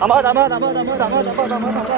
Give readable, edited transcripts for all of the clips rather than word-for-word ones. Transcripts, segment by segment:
थांबा थांबा थांबा थांबा थांबा थांबा थांबा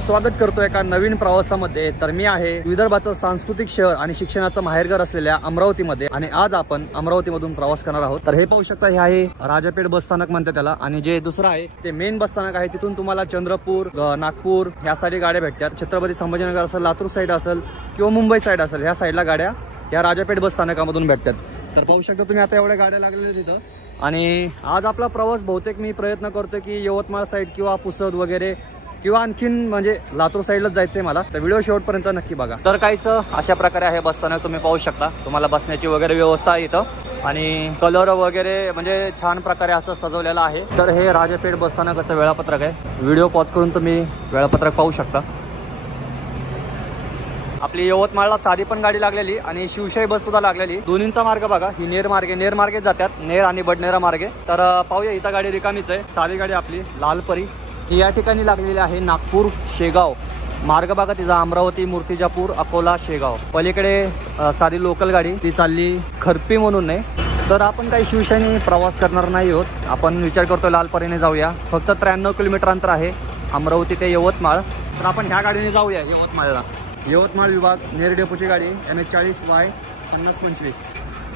स्वागत करतोय एका नवीन प्रवासामध्ये। तर मी आहे विदर्भाचं सांस्कृतिक शहर आणि शिक्षणाचं माहेरघर असलेल्या अमरावतीमध्ये आणि आज आपण अमरावतीमधून प्रवास करणार आहोत। तर हे पाहू शकता, हे आहे राजापेठ बस स्थानक म्हणते त्याला, आणि जे दुसरं आहे ते मेन बस स्थानक आहे। तिथून तुम्हाला चंद्रपूर, नागपूर ह्यासाठी गाड्या भेटतात। छत्रपती संभाजीनगर असेल, लातूर साईड असेल किंवा मुंबई साईड असेल, ह्या साईडला गाड्या या राजापेठ बस स्थानकामधून भेटतात। तर पाहू शकता तुम्ही आता एवढ्या गाड्या लागलेल्या तिथं। आणि आज आपला प्रवास बहुतेक मी प्रयत्न करतोय की यवतमाळ साईड किंवा पुसद वगैरे किंवा आणखीन म्हणजे लातूर साईडलाच जायचंय मला। तर व्हिडिओ शेवटपर्यंत नक्की बघा। तर काहीच अशा प्रकारे आहे बस स्थानक, तुम्ही पाहू शकता। तुम्हाला बसण्याची वगैरे व्यवस्था आहे इथं आणि कलर वगैरे म्हणजे छान प्रकारे असं सजवलेलं आहे। तर हे राजापेठ बस स्थानकाचं वेळापत्रक आहे। व्हिडिओ पॉज करून तुम्ही वेळापत्रक पाहू शकता। आपली यवतमाळला साधी पण गाडी लागलेली आणि शिवशाही बस सुद्धा लागलेली। दोन्हींचा मार्ग बघा, ही नेर मार्गे जातात, नेर आणि बडनेरा मार्गे। तर पाहूया, इथं गाडी रिकामीच आहे। साधी गाडी आपली लालपरी या ठिकाणी लागलेली आहे। नागपूर शेगाव मार्ग बघा तिचा, अमरावती, मूर्तिजापूर, अकोला, शेगाव। पलीकडे साधी लोकल गाडी ती चालली खरपी म्हणून नाही। तर आपण काही शिवशाहीने प्रवास करणार नाही आहोत, आपण विचार करतो लालपरीने जाऊया। फक्त 93 किलोमीटर अंतर आहे अमरावती ते यवतमाळ। तर आपण ह्या गाडीने जाऊया यवतमाळला। यवतमाळ विभाग नेर डेपोची गाडी NH40Y 5025।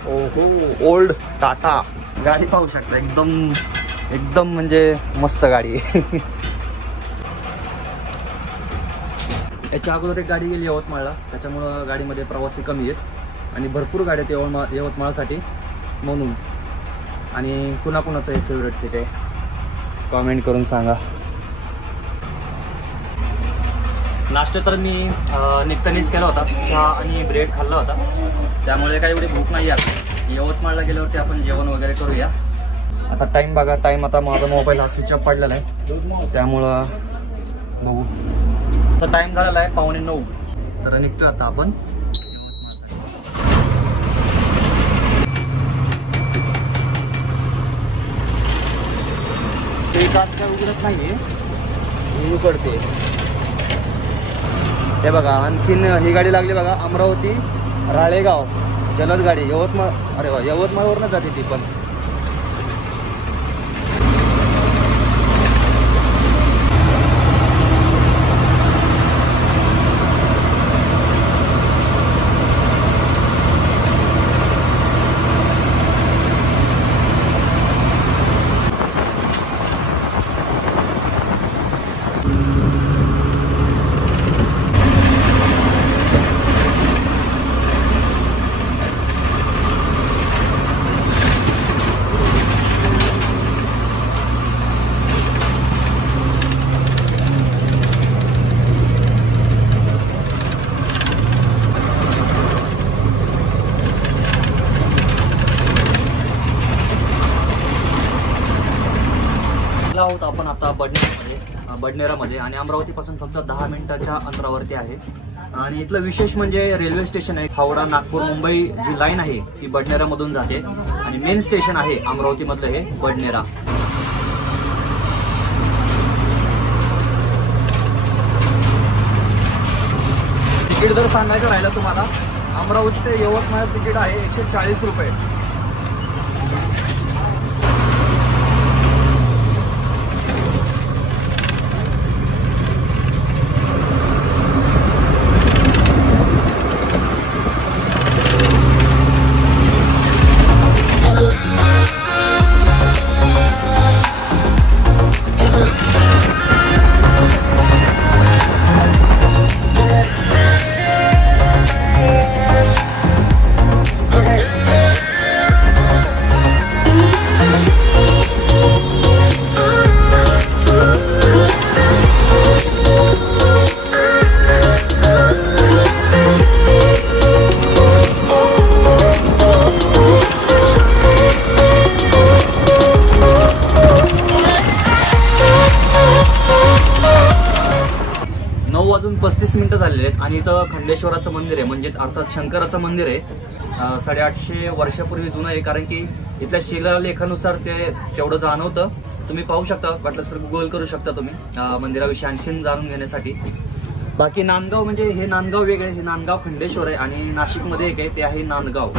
ओहो, ओल्ड टाटा गाडी पाहू शकता, एकदम म्हणजे मस्त गाडी आहे। याच्या अगोदर एक गाडी गेली यवतमाळला, त्याच्यामुळं गाडीमध्ये प्रवासी कमी आहेत आणि भरपूर गाड्या आहेत यवतमाळसाठी म्हणून। आणि कुणाकुणाचं एक फेवरेट सीट आहे कॉमेंट करून सांगा। नाश्ता तर मी निघतानीच केला होता, चहा आणि ब्रेड खाल्ला होता, त्यामुळे काही एवढी भूक नाही आहे। यवतमाळला गेल्यावरती आपण जेवण वगैरे करूया। आता टाइम बघा, टाइम आता माझा मोबाईल हा स्विच ऑफ पडलेला आहे, त्यामुळं बघू। आता टाइम झालेला आहे 8:45। तर निघतोय आता आपण। ते काच काय उघडत नाहीये, उघडते हे बघा। आणखीन ही गाडी लागली बघा, अमरावती राळेगाव जलद गाडी, यवतमाळ। अरे वा, यवतमाळवरनं जाते ती पण। आहोत आपण आता बडनेरामध्ये आणि अमरावतीपासून फक्त 10 मिनिटाच्या अंतरावरती आहे। आणि इथलं विशेष म्हणजे रेल्वे स्टेशन आहे। हावडा, नागपूर, मुंबई जी लाईन आहे ती बडनेरा मधून जाते आणि मेन स्टेशन आहे अमरावती मधलं हे बडनेरा। तिकीट जर सांगायचं राहिलं तुम्हाला, अमरावती ते यवतमाळ तिकीट आहे 140 रुपये। 20 मिनिटं झालेली आहेत आणि इथं खंडेश्वराचं मंदिर आहे, म्हणजेच अर्थात शंकराचं मंदिर आहे. 850 वर्षापूर्वी जुनं आहे, कारण की इथल्या शिलालेखानुसार ते तेवढं जाणवतं. तुम्ही पाहू शकता, वाटलं तर गुगल करू शकता तुम्ही मंदिराविषयी आणखीन जाणून घेण्यासाठी. बाकी नांदगाव म्हणजे हे नांदगाव वेगळे, हे नांदगाव खंडेश्वर आहे आणि नाशिकमध्ये एक आहे ते आहे नांदगाव.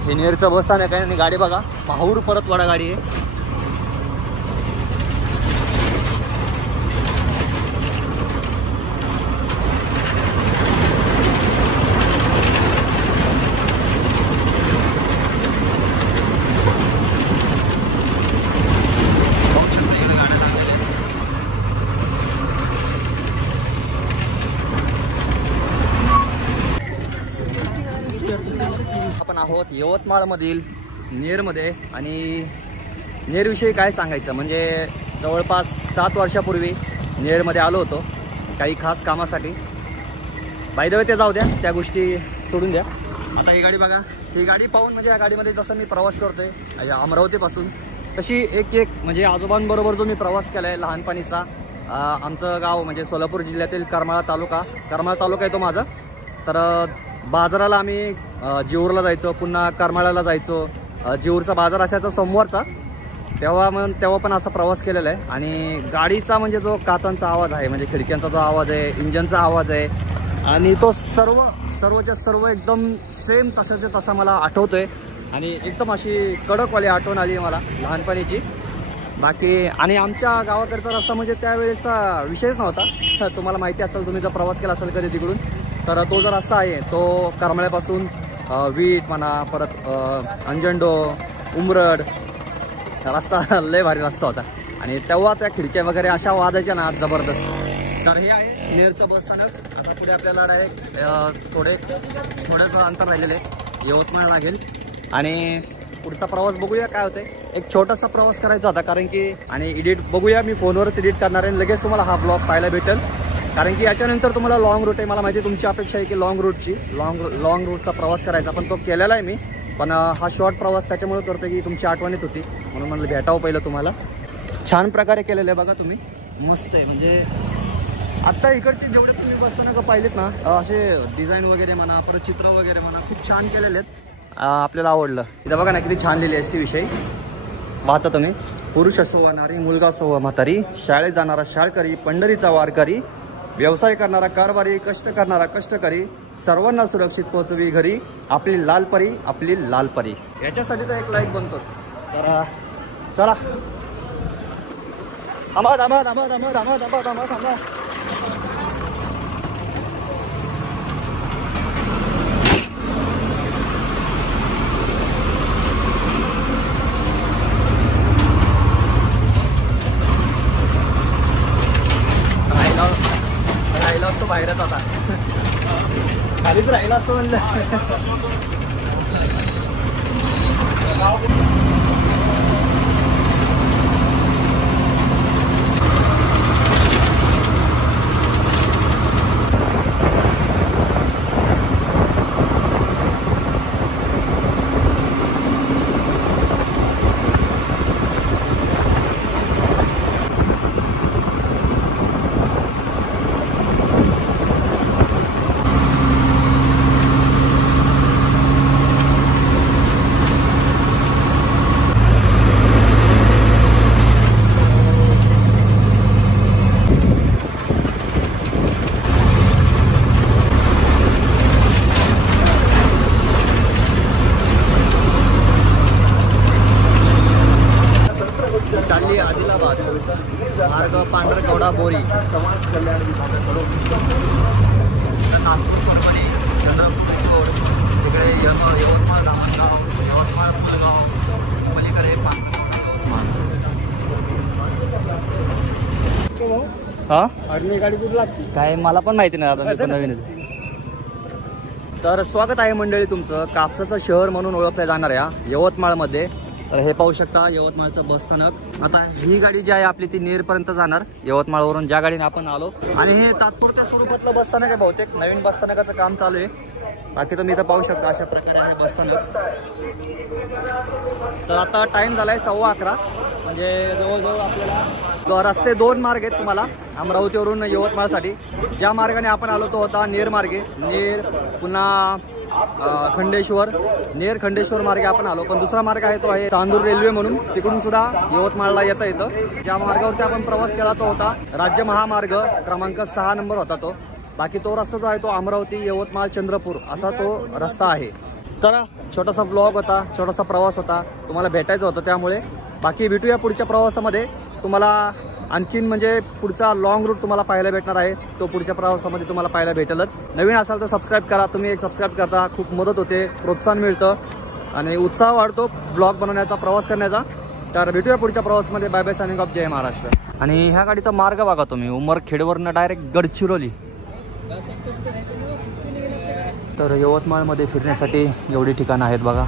हे नेरचं बस स्थानक आहे आणि गाडी बघा, माहूर परतवाडा गाडी आहे. आपण आहोत यवतमाळ मधील नेरमध्ये आणि नेरविषयी काय सांगायचं म्हणजे जवळपास 7 वर्षापूर्वी नेरमध्ये आलो होतो काही खास कामासाठी. बाय द वे ते जाऊ द्या, त्या गोष्टी सोडून द्या. आता ही गाडी बघा, ही गाडी पाहून म्हणजे या गाडीमध्ये जसं मी प्रवास करतोय अमरावतीपासून, तशी एक म्हणजे आजोबांबरोबर जो मी प्रवास केलाय लहानपणीचा. आमचं गाव म्हणजे सोलापूर जिल्ह्यातील करमाळा तालुका आहे तो माझा. तर बाजाराला आम्ही जेऊरला जायचो, पुन्हा करमाळ्याला जायचो. जेऊरचा बाजार असायचा सोमवारचा, तेव्हा पण असा प्रवास केलेला आहे. आणि गाडीचा म्हणजे जो काचांचा आवाज आहे, म्हणजे खिडक्यांचा जो आवाज आहे, इंजनचा आवाज आहे, आणि तो सर्वच्या सर्व एकदम सेम तसाच्या तसा मला आठवतोय. आणि एकदम अशी कडकवाली आठवण आली मला लहानपणीची. बाकी आणि आमच्या गावाकडचा रस्ता म्हणजे त्यावेळेचा विषयच नव्हता. तुम्हाला माहिती असेल, तुम्ही जर प्रवास केला असेल कधी तिकडून, तर तो जो रस्ता आहे तो करमाळ्यापासून वीट म्हणा, परत अंजंडो, उमरड रस्ता लय भारी रस्ता होता. आणि तेव्हा त्या खिडक्या वगैरे अशा वाजायच्या ना जबरदस्त. तर हे आहे नेरचं बस स्थानक. आता पुढे आपल्याला डायरेक्ट थोडंसं अंतर राहिलेलं आहे, यवतमाळ लागेल. आणि पुढचा प्रवास बघूया काय होतंय. एक छोटासा प्रवास करायचा होता, कारण की आणि एडिट बघूया, मी फोनवरच एडिट करणार आहे. लगेच तुम्हाला हा ब्लॉग पाहायला भेटेल, कारण की याच्यानंतर तुम्हाला लॉंग रूट आहे. मला माहिती आहे तुमची अपेक्षा आहे की लॉंग रूटचा प्रवास करायचा, पण तो केलेला आहे मी. पण हा शॉर्ट प्रवास त्याच्यामुळे करतो की तुमची आठवणीत होती, म्हणून म्हणलं भेटावं पहिलं तुम्हाला. छान प्रकारे केलेलं आहे बघा तुम्ही, मस्त आहे. म्हणजे आत्ता इकडचे जेवढे तुम्ही बसताना का पाहिलेत ना, असे डिझाईन वगैरे म्हणा, परत चित्र वगैरे म्हणा, खूप छान केलेले आहेत. आपल्याला आवडलं. इथं बघा ना किती छान लिहिली एस टी विषयी, वाचा तुम्ही. पुरुष असो वा नारी, मुलगा असो वा म्हातारी, शाळेत जाणारा शाळकरी, पंढरीचा वारकरी, व्यवसाय करणारा कारभारी, कष्ट करणारा कष्टकरी, सर्वांना सुरक्षित पोहोचवी घरी, आपली लालपरी आपली लालपरी. याच्यासाठी तर एक लाईक बनतो. तर चला, थांबा थांबा थांबा थांबा थांबा थांबा थांबा थांबा. राहिला असतो बाहेरच, आता खालीच राहिला असतो म्हणलं. मार्ग पांढरकवडा बोरी, नागपूर परभणी, तिकडे यवतमाळ धामणगाव, यवतमाळ मुलगाव, पलीकडे हा अग्नि गाडी कुठे लागते काय मला पण माहिती नाही आता, मी पण नवीन आहे. तर स्वागत आहे मंडळी तुमचं कापसाचं शहर म्हणून ओळखल्या जाणाऱ्या यवतमाळमध्ये. तर हे पाहू शकता यवतमाळचं बसस्थानक. आता ही गाडी जी आहे आपली ती नेरपर्यंत जाणार यवतमाळवरून, ज्या गाडीने आपण आलो. आणि हे तात्पुरत्या स्वरूपातलं बसस्थानक आहे, बहुतेक नवीन बसस्थानकाचं काम चालू आहे. बाकी तुम्ही इथं पाहू शकता अशा प्रकारे हे बसस्थानक. तर आता टाइम झालाय 11:15, म्हणजे जवळजवळ आपल्याला रस्ते 2 मार्ग आहेत तुम्हाला अमरावतीवरून यवतमाळसाठी. ज्या मार्गाने आपण आलो तो होता नेर मार्गे, नेर पुन्हा खंडेश्वर, नेर खंडेश्वर मार्गे आपण आलो. पण दुसरा मार्ग आहे तो आहे चांदूर रेल्वे म्हणून, तिकडून सुद्धा यवतमाळला येता येतं. ज्या मार्गावरती आपण प्रवास केला तो होता राज्य महामार्ग क्रमांक 6 नंबर होता तो. बाकी तो रस्ता जो आहे तो अमरावती यवतमाळ चंद्रपूर असा तो रस्ता आहे. तर छोटासा ब्लॉग होता, छोटासा प्रवास होता, तुम्हाला भेटायचं होतं त्यामुळे. बाकी भेटूया पुढच्या प्रवासामध्ये. तुम्हाला आणखीन म्हणजे पुढचा लॉंग रूट तुम्हाला पाहायला भेटणार आहे, तो पुढच्या प्रवासामध्ये तुम्हाला पाहायला भेटेलच. नवीन असाल तर सबस्क्राईब करा. तुम्ही एक सबस्क्राईब करता खूप मदत होते, प्रोत्साहन मिळतं आणि उत्साह वाढतो ब्लॉग बनवण्याचा, प्रवास करण्याचा. तर भेटूया पुढच्या प्रवासामध्ये. बाय बाय, सायनिंग ऑफ, जय महाराष्ट्र. आणि ह्या गाडीचा मार्ग बघा तुम्ही, उमरखेडवरनं डायरेक्ट गडचिरोली. तर यवतमाळमध्ये फिरण्यासाठी एवढी ठिकाणं आहेत बघा.